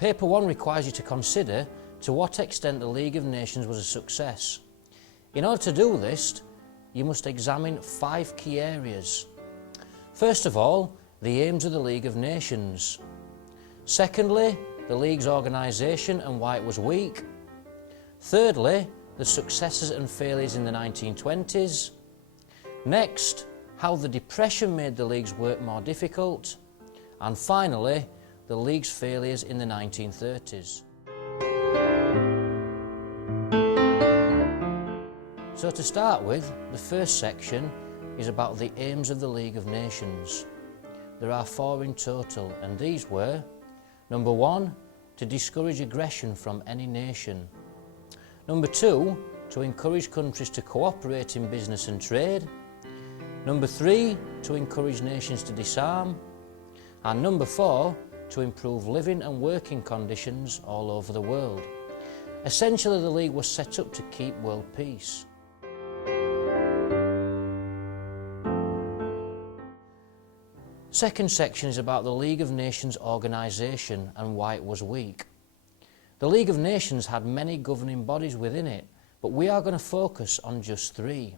Paper 1 requires you to consider to what extent the League of Nations was a success. In order to do this, you must examine 5 key areas. First of all, the aims of the League of Nations. Secondly, the League's organisation and why it was weak. Thirdly, the successes and failures in the 1920s. Next, how the Depression made the League's work more difficult. And finally, the League's failures in the 1930s. So to start with, the first section is about the aims of the League of Nations. There are 4 in total, and these were: number 1, to discourage aggression from any nation. Number 2, to encourage countries to cooperate in business and trade. Number 3, to encourage nations to disarm. And number 4, to improve living and working conditions all over the world. Essentially, the League was set up to keep world peace. Second section is about the League of Nations organisation and why it was weak. The League of Nations had many governing bodies within it, but we are going to focus on just 3.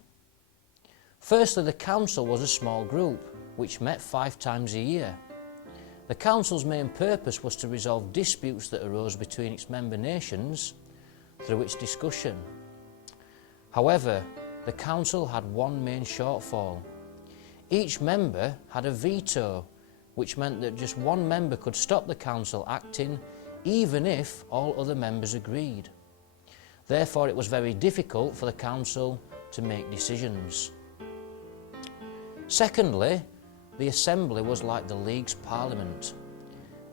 Firstly, the Council was a small group, which met 5 times a year. The Council's main purpose was to resolve disputes that arose between its member nations through its discussion. However, the Council had one main shortfall. Each member had a veto, which meant that just one member could stop the Council acting even if all other members agreed. Therefore, it was very difficult for the Council to make decisions. Secondly, the Assembly was like the League's Parliament.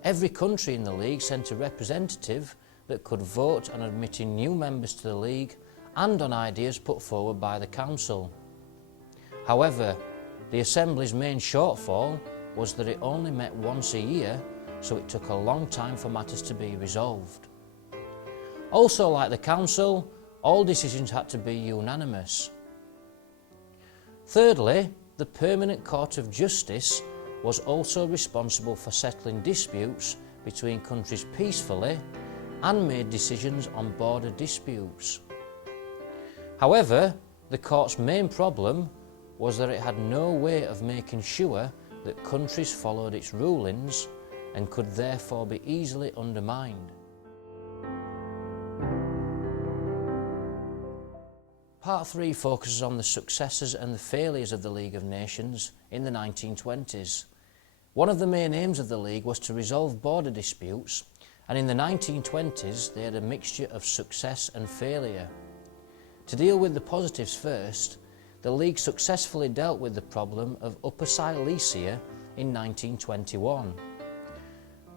Every country in the League sent a representative that could vote on admitting new members to the League and on ideas put forward by the Council. However, the Assembly's main shortfall was that it only met once a year, so it took a long time for matters to be resolved. Also, like the Council, all decisions had to be unanimous. Thirdly, the Permanent Court of Justice was also responsible for settling disputes between countries peacefully and made decisions on border disputes. However, the court's main problem was that it had no way of making sure that countries followed its rulings and could therefore be easily undermined. Part 3 focuses on the successes and the failures of the League of Nations in the 1920s. One of the main aims of the League was to resolve border disputes, and in the 1920s they had a mixture of success and failure. To deal with the positives first, the League successfully dealt with the problem of Upper Silesia in 1921.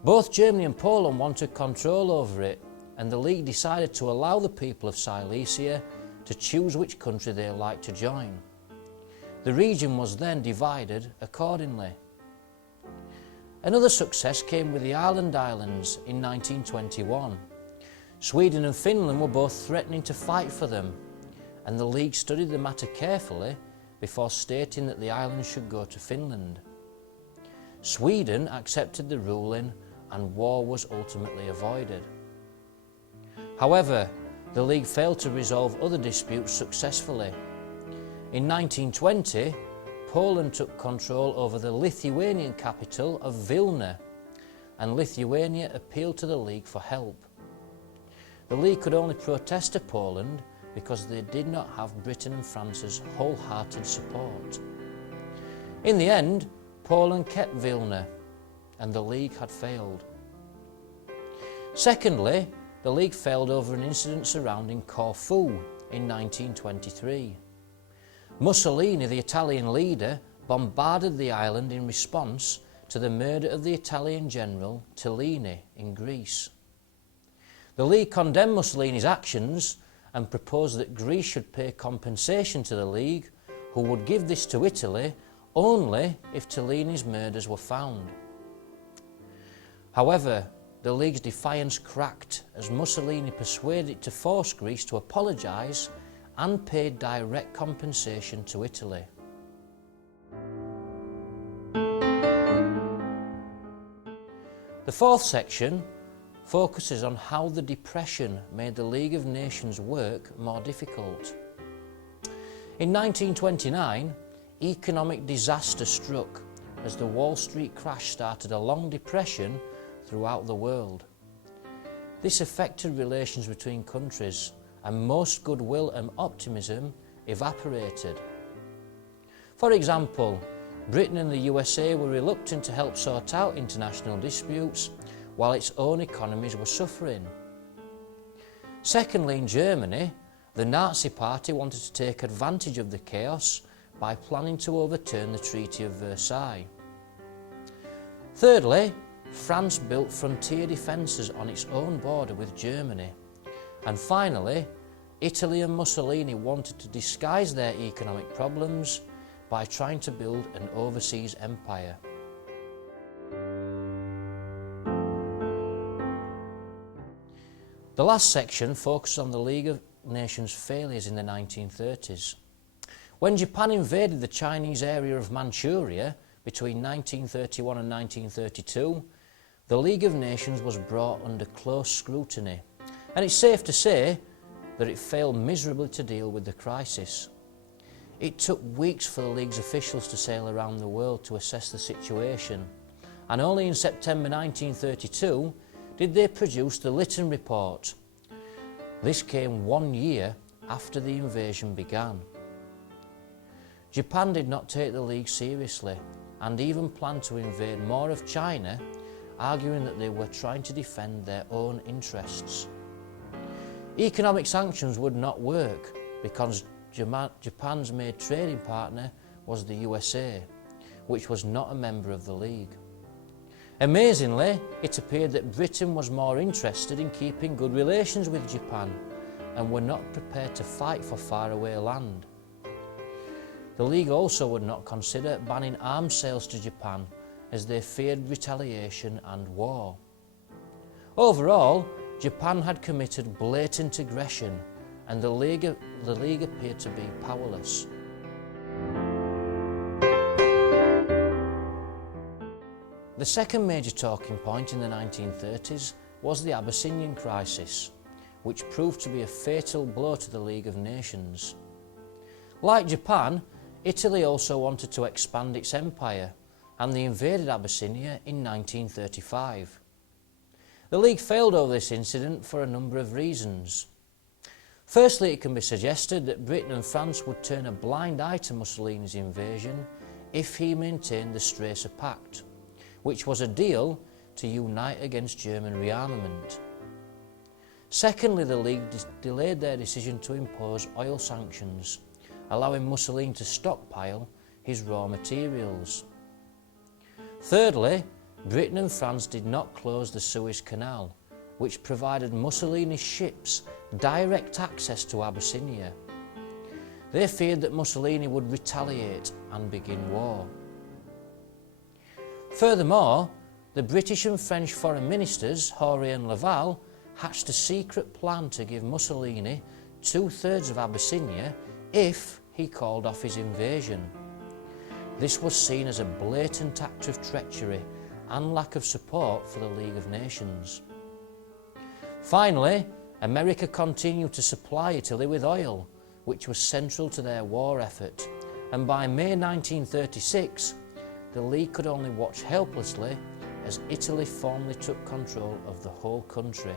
Both Germany and Poland wanted control over it, and the League decided to allow the people of Silesia to choose which country they liked to join. The region was then divided accordingly. Another success came with the Ireland Islands in 1921. Sweden and Finland were both threatening to fight for them, and the League studied the matter carefully before stating that the islands should go to Finland. Sweden accepted the ruling and war was ultimately avoided. However, the League failed to resolve other disputes successfully. In 1920, Poland took control over the Lithuanian capital of Vilna, and Lithuania appealed to the League for help. The League could only protest to Poland because they did not have Britain and France's wholehearted support. In the end, Poland kept Vilna, and the League had failed. Secondly, the League failed over an incident surrounding Corfu in 1923. Mussolini, the Italian leader, bombarded the island in response to the murder of the Italian general Tellini in Greece. The League condemned Mussolini's actions and proposed that Greece should pay compensation to the League, who would give this to Italy only if Tellini's murders were found. However, the League's defiance cracked as Mussolini persuaded it to force Greece to apologise and pay direct compensation to Italy. The fourth section focuses on how the Depression made the League of Nations work more difficult. In 1929, economic disaster struck as the Wall Street crash started a long depression throughout the world. This affected relations between countries, and most goodwill and optimism evaporated. For example, Britain and the USA were reluctant to help sort out international disputes while its own economies were suffering. Secondly, in Germany, the Nazi Party wanted to take advantage of the chaos by planning to overturn the Treaty of Versailles. Thirdly, France built frontier defences on its own border with Germany. And finally, Italy and Mussolini wanted to disguise their economic problems by trying to build an overseas empire. The last section focuses on the League of Nations' failures in the 1930s. When Japan invaded the Chinese area of Manchuria between 1931 and 1932, the League of Nations was brought under close scrutiny, and it's safe to say that it failed miserably to deal with the crisis. It took weeks for the League's officials to sail around the world to assess the situation, and only in September 1932 did they produce the Lytton Report. This came 1 year after the invasion began. Japan did not take the League seriously and even planned to invade more of China, arguing that they were trying to defend their own interests. Economic sanctions would not work because Japan's main trading partner was the USA, which was not a member of the League. Amazingly, it appeared that Britain was more interested in keeping good relations with Japan and were not prepared to fight for faraway land. The League also would not consider banning arms sales to Japan as they feared retaliation and war. Overall, Japan had committed blatant aggression and the League appeared to be powerless. The second major talking point in the 1930s was the Abyssinian crisis, which proved to be a fatal blow to the League of Nations. Like Japan, Italy also wanted to expand its empire, and they invaded Abyssinia in 1935. The League failed over this incident for a number of reasons. Firstly, it can be suggested that Britain and France would turn a blind eye to Mussolini's invasion if he maintained the Stresa Pact, which was a deal to unite against German rearmament. Secondly, the League delayed their decision to impose oil sanctions, allowing Mussolini to stockpile his raw materials. Thirdly, Britain and France did not close the Suez Canal, which provided Mussolini's ships direct access to Abyssinia. They feared that Mussolini would retaliate and begin war. Furthermore, the British and French foreign ministers, Faure and Laval, hatched a secret plan to give Mussolini 2/3 of Abyssinia if he called off his invasion. This was seen as a blatant act of treachery and lack of support for the League of Nations. Finally, America continued to supply Italy with oil, which was central to their war effort, and by May 1936, the League could only watch helplessly as Italy formally took control of the whole country.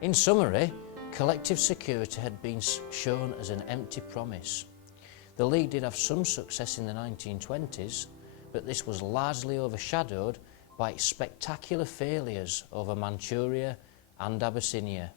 In summary, collective security had been shown as an empty promise. The League did have some success in the 1920s, but this was largely overshadowed by its spectacular failures over Manchuria and Abyssinia.